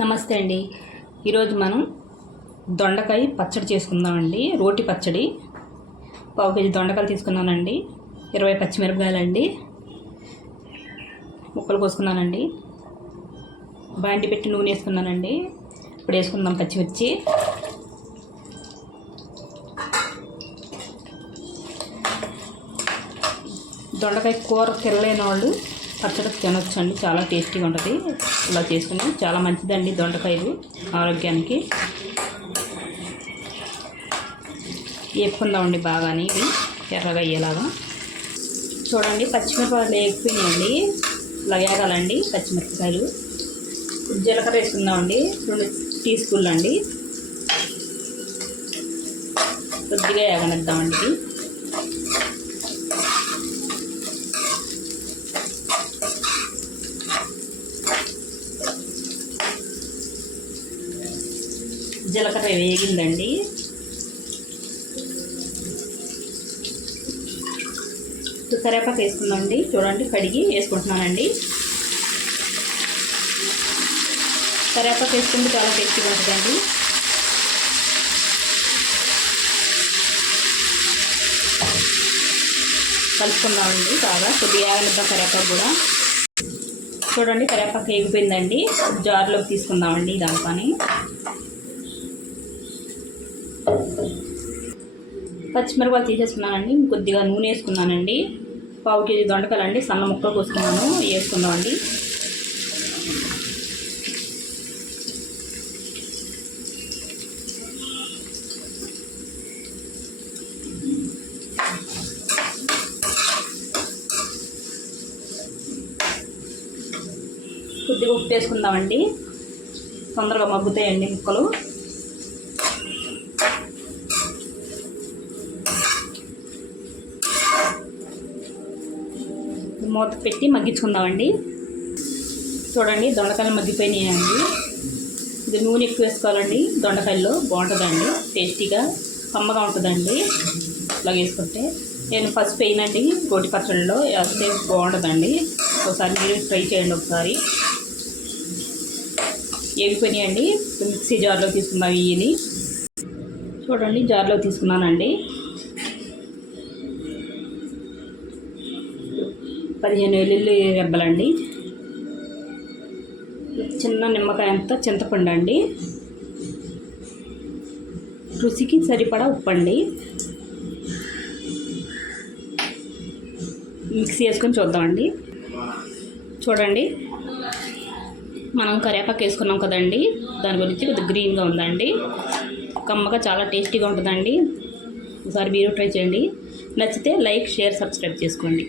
నమస్తే అండి. ఈరోజు మనం దొండకాయ పచ్చడి చేసుకుందామండి. రోటి పచ్చడి. పావు కేజీ దొండకాయలు తీసుకున్నానండి. 20 పచ్చిమిరపకాయలండి, ముక్కలు కోసుకున్నానండి. బాండి పెట్టి నూనె వేసుకున్నానండి. ఇప్పుడు వేసుకుందాం పచ్చిమిర్చి. దొండకాయ కూర తినలేని వాళ్ళు పచ్చడి తినొచ్చండి, చాలా టేస్టీగా ఉంటుంది. ఇలా చేసుకుని చాలా మంచిదండి దొండకాయలు ఆరోగ్యానికి. వేపుకుందామండి బాగానే, ఇవి ఎర్రగా అయ్యేలాగా. చూడండి పచ్చిమిరపకాయలు వేగిపోయినాయండి. ఇలా వేగాలండి పచ్చిమిరపకాయలు. జీలకర్ర వేసుకుందామండి, 2 టీ స్పూన్లు అండి. కొద్దిగా వేగనిద్దామండి. జీలకర్ర వేగిందండి. కరివేపాకు వేసుకుందామండి. చూడండి కడిగి వేసుకుంటున్నానండి. కరివేపాకు వేసుకుంటే చాలా టేస్టీగా ఉంటుందండి. కలుపుకుందామండి బాగా. కొద్దిగా వేగనిద్దాం కరివేపాకు కూడా. చూడండి కరివేపాకు వేగిపోయిందండి. జార్లోకి తీసుకుందామండి దానిపని. పచ్చిమిరపకాయలు తీసేసుకున్నానండి. కొద్దిగా నూనె వేసుకున్నానండి. పావు కేజీ దొండకాయలు అండి, సన్న ముక్కలు కోసుకున్నాను. వేసుకుందామండి. కొద్దిగా ఉప్పు వేసుకుందామండి, తొందరగా మగ్గుతాయండి ముక్కలు. మూత పెట్టి మగ్గించుకుందామండి. చూడండి దొండకాయలు మగ్గిపోయినాయండి. ఇది నూనె ఎక్కువ వేసుకోవాలండి దొండకాయల్లో, బాగుంటుందండి, టేస్టీగా కమ్మగా ఉంటుందండి ఇలాగ వేసుకుంటే. నేను పసుపు వేయనండి రోటి పచ్చడిలో, వేస్తే బాగుంటుందండి. ఒకసారి మీరు ట్రై చేయండి ఒకసారి. వేగిపోయినాయండి. మిక్సీ జార్లో తీసుకున్నాం ఇవి. చూడండి జార్లో తీసుకున్నానండి. 15 వెల్లుల్లి రెబ్బలండి, చిన్న నిమ్మకాయ అంతా చింతపండు అండి, రుచికి సరిపడా ఉప్పు అండి. మిక్సీ వేసుకొని చూద్దామండి. చూడండి మనం కరివేపాకు వేసుకున్నాం కదండి, దాని గురించి కొద్దిగా గ్రీన్గా ఉందండి. కమ్మగా చాలా టేస్టీగా ఉంటుందండి. ఒకసారి మీరు ట్రై చేయండి. నచ్చితే లైక్, షేర్, సబ్స్క్రైబ్ చేసుకోండి.